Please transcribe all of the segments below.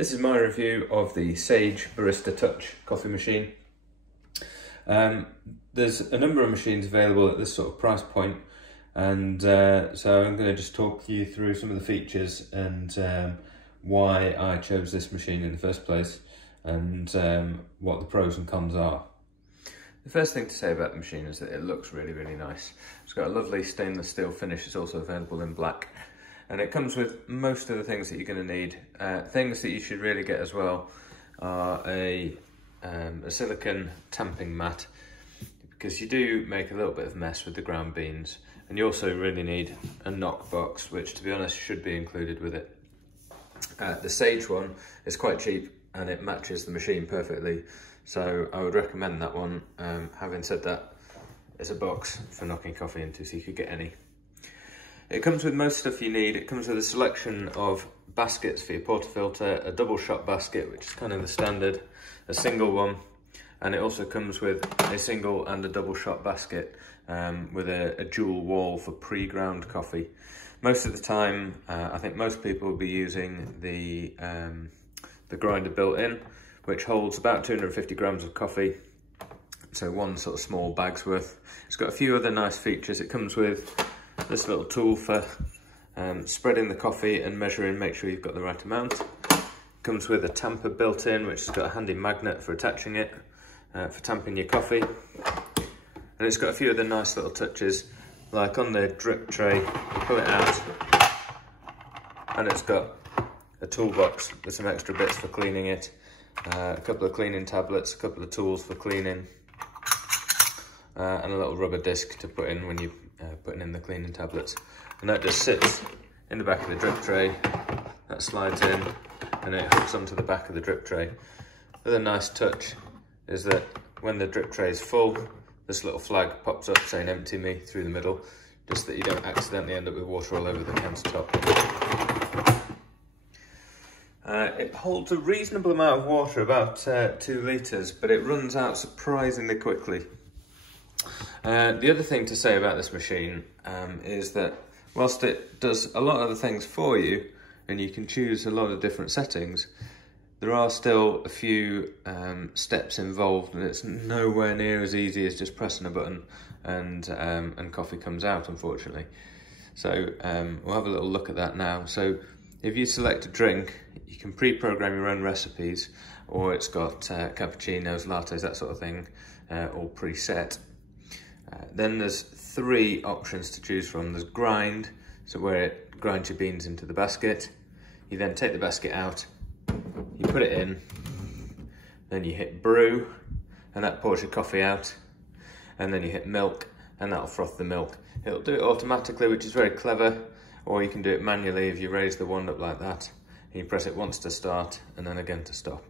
This is my review of the Sage Barista Touch coffee machine. There's a number of machines available at this sort of price point, and so I'm going to just talk you through some of the features and why I chose this machine in the first place, and what the pros and cons are. The first thing to say about the machine is that it looks really, really nice. It's got a lovely stainless steel finish. It's also available in black. And it comes with most of the things that you're going to need. Things that you should really get as well are a silicone tamping mat, because you do make a little bit of mess with the ground beans. And you also really need a knock box, which to be honest should be included with it. The Sage one is quite cheap and it matches the machine perfectly, so I would recommend that one. Having said that, it's a box for knocking coffee into, so you could get any. It comes with most stuff you need. It comes with a selection of baskets for your portafilter, a double shot basket, which is kind of the standard, a single one, and it also comes with a single and a double shot basket with a dual wall for pre-ground coffee. Most of the time, I think most people will be using the grinder built in, which holds about 250 grams of coffee, so one sort of small bag's worth. It's got a few other nice features. It comes with this little tool for spreading the coffee and measuring, make sure you've got the right amount. It comes with a tamper built in, which has got a handy magnet for attaching it, for tamping your coffee. And it's got a few other nice little touches, like on the drip tray, you pull it out, and it's got a toolbox with some extra bits for cleaning it, a couple of cleaning tablets, a couple of tools for cleaning, and a little rubber disc to put in when you're putting in the cleaning tablets. And that just sits in the back of the drip tray, that slides in, and it hooks onto the back of the drip tray. The other nice touch is that when the drip tray is full, this little flag pops up saying "empty me" through the middle, just that you don't accidentally end up with water all over the countertop. It holds a reasonable amount of water, about 2 litres, but it runs out surprisingly quickly. The other thing to say about this machine is that whilst it does a lot of the things for you, and you can choose a lot of different settings, there are still a few steps involved, and it's nowhere near as easy as just pressing a button and coffee comes out, unfortunately. So we'll have a little look at that now. So if you select a drink, you can pre-program your own recipes, or it's got cappuccinos, lattes, that sort of thing, all preset. Then there's 3 options to choose from. There's grind, so where it grinds your beans into the basket. You then take the basket out, you put it in, then you hit brew, and that pours your coffee out. And then you hit milk, and that'll froth the milk. It'll do it automatically, which is very clever, or you can do it manually if you raise the wand up like that, and you press it once to start, and then again to stop.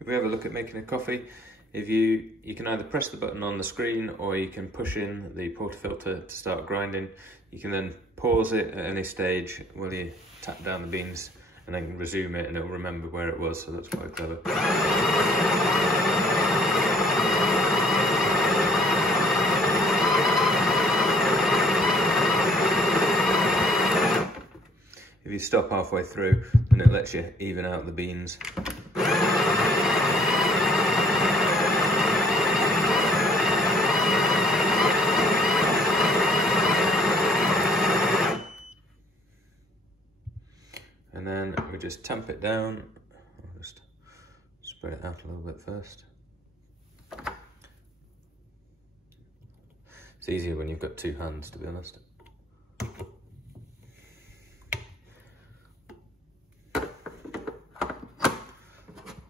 If we have a look at making a coffee, you can either press the button on the screen, or you can push in the portafilter to start grinding. You can then pause it at any stage while you tap down the beans, and then resume it, and it'll remember where it was, so that's quite clever. If you stop halfway through, then it lets you even out the beans. And then we just tamp it down. I'll just spread it out a little bit first. It's easier when you've got 2 hands, to be honest.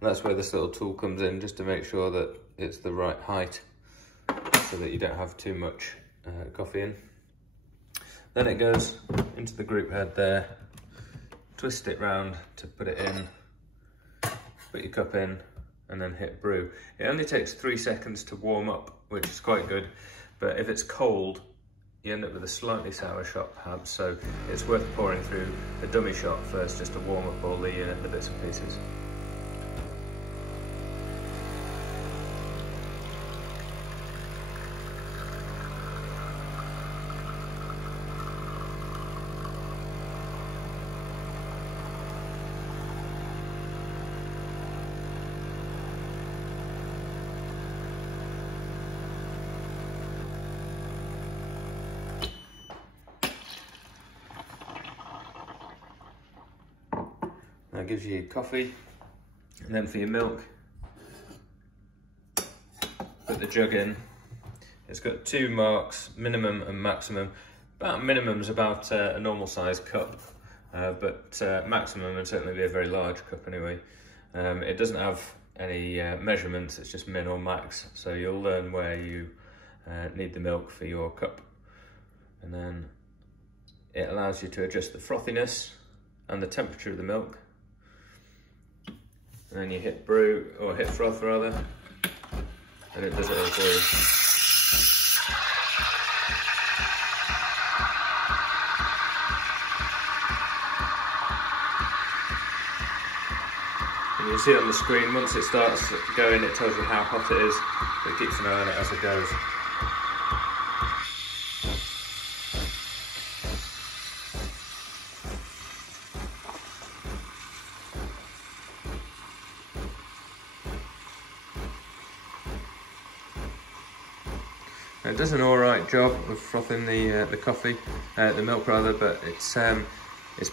That's where this little tool comes in, just to make sure that it's the right height, so that you don't have too much coffee in. Then it goes into the group head there. Twist it round to put it in, put your cup in, and then hit brew. It only takes 3 seconds to warm up, which is quite good, but if it's cold, you end up with a slightly sour shot perhaps, so it's worth pouring through a dummy shot first, just to warm up all the bits and pieces. That gives you coffee, and then for your milk, put the jug in. It's got 2 marks, minimum and maximum. Minimum's about a normal size cup, but maximum would certainly be a very large cup anyway. It doesn't have any measurements, it's just min or max, so you'll learn where you need the milk for your cup. And then it allows you to adjust the frothiness and the temperature of the milk. And then you hit brew, or hit froth rather, and it does it all for you. And you'll see on the screen, once it starts going, it tells you how hot it is, but it keeps an eye on it as it goes. It does an alright job of frothing the coffee, the milk rather, but it's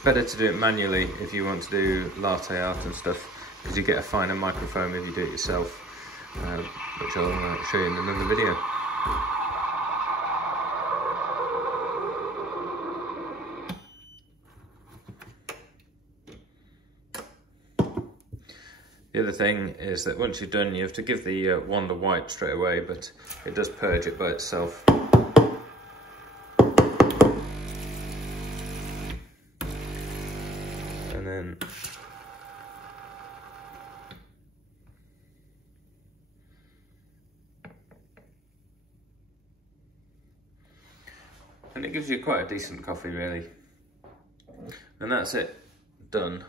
better to do it manually if you want to do latte art and stuff, because you get a finer microfoam if you do it yourself, which I'll show you in another video. The other thing is that once you're done, you have to give the wand a wipe straight away, but it does purge it by itself. And then it gives you quite a decent coffee really. And that's it, done.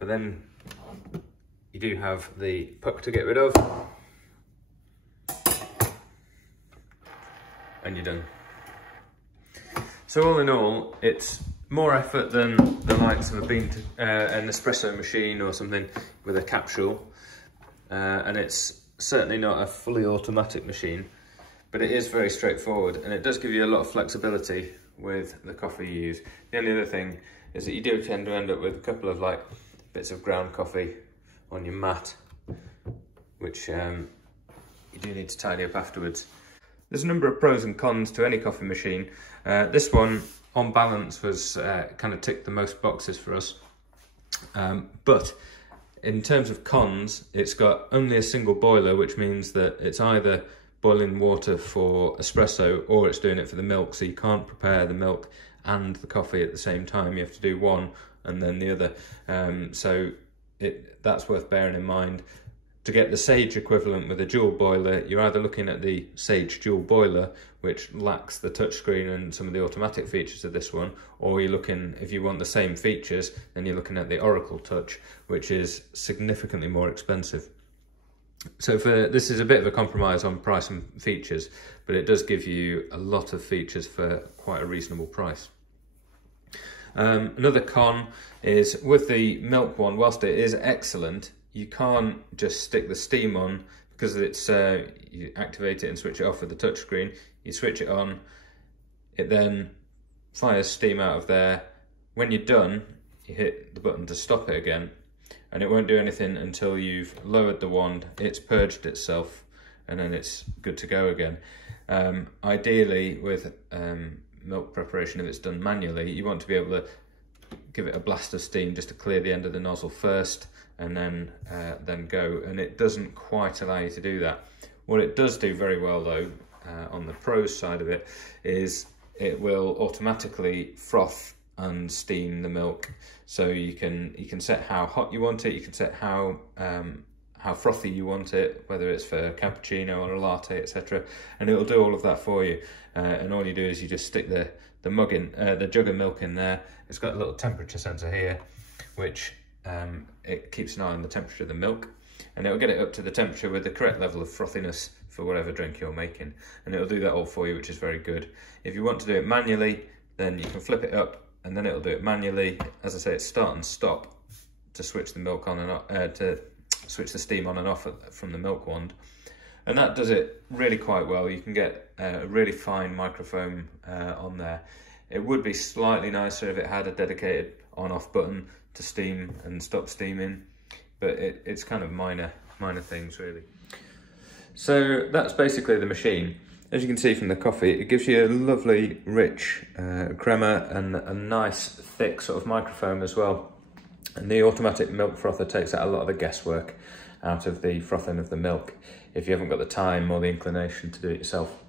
But then you do have the puck to get rid of, and you're done. So all in all, it's more effort than the likes of an espresso machine or something with a capsule, and it's certainly not a fully automatic machine, but it is very straightforward, and it does give you a lot of flexibility with the coffee you use. The only other thing is that you do tend to end up with a couple of bits of ground coffee on your mat, which you do need to tidy up afterwards. There's a number of pros and cons to any coffee machine. This one, on balance, was kind of ticked the most boxes for us. But in terms of cons, it's got only a single boiler, which means that it's either boiling water for espresso or it's doing it for the milk, so you can't prepare the milk and the coffee at the same time. You have to do one and then the other. So that's worth bearing in mind. To get the Sage equivalent with a dual boiler, you're either looking at the Sage dual boiler, which lacks the touchscreen and some of the automatic features of this one, or you're looking, if you want the same features, then you're looking at the Oracle Touch, which is significantly more expensive. So this is a bit of a compromise on price and features, but it does give you a lot of features for quite a reasonable price. Another con is with the milk one, whilst it is excellent, you can't just stick the steam on, because it's you activate it and switch it off with the touchscreen. You switch it on, it then fires steam out of there. When you're done, you hit the button to stop it again, and it won't do anything until you've lowered the wand, it's purged itself, and then it's good to go again. Ideally, with milk preparation, if it's done manually, you want to be able to give it a blast of steam just to clear the end of the nozzle first, and then go, and it doesn't quite allow you to do that. What it does do very well though, on the pros side of it, is it will automatically froth and steam the milk. So you can set how hot you want it, you can set how frothy you want it, whether it's for a cappuccino or a latte, etc., and it'll do all of that for you. And all you do is you just stick the mug in, the jug of milk in there. It's got a little temperature sensor here, which it keeps an eye on the temperature of the milk, and it'll get it up to the temperature with the correct level of frothiness for whatever drink you're making, and it'll do that all for you, which is very good. If you want to do it manually, then you can flip it up, and then it'll do it manually. As I say, it's start and stop to switch the milk on and off, to switch the steam on and off from the milk wand, and that does it really quite well. You can get a really fine microfoam on there. It would be slightly nicer if it had a dedicated on-off button to steam and stop steaming, but it's kind of minor things really. So that's basically the machine. As you can see from the coffee, it gives you a lovely rich crema and a nice thick sort of microfoam as well. And the automatic milk frother takes out a lot of the guesswork out of the frothing of the milk if you haven't got the time or the inclination to do it yourself.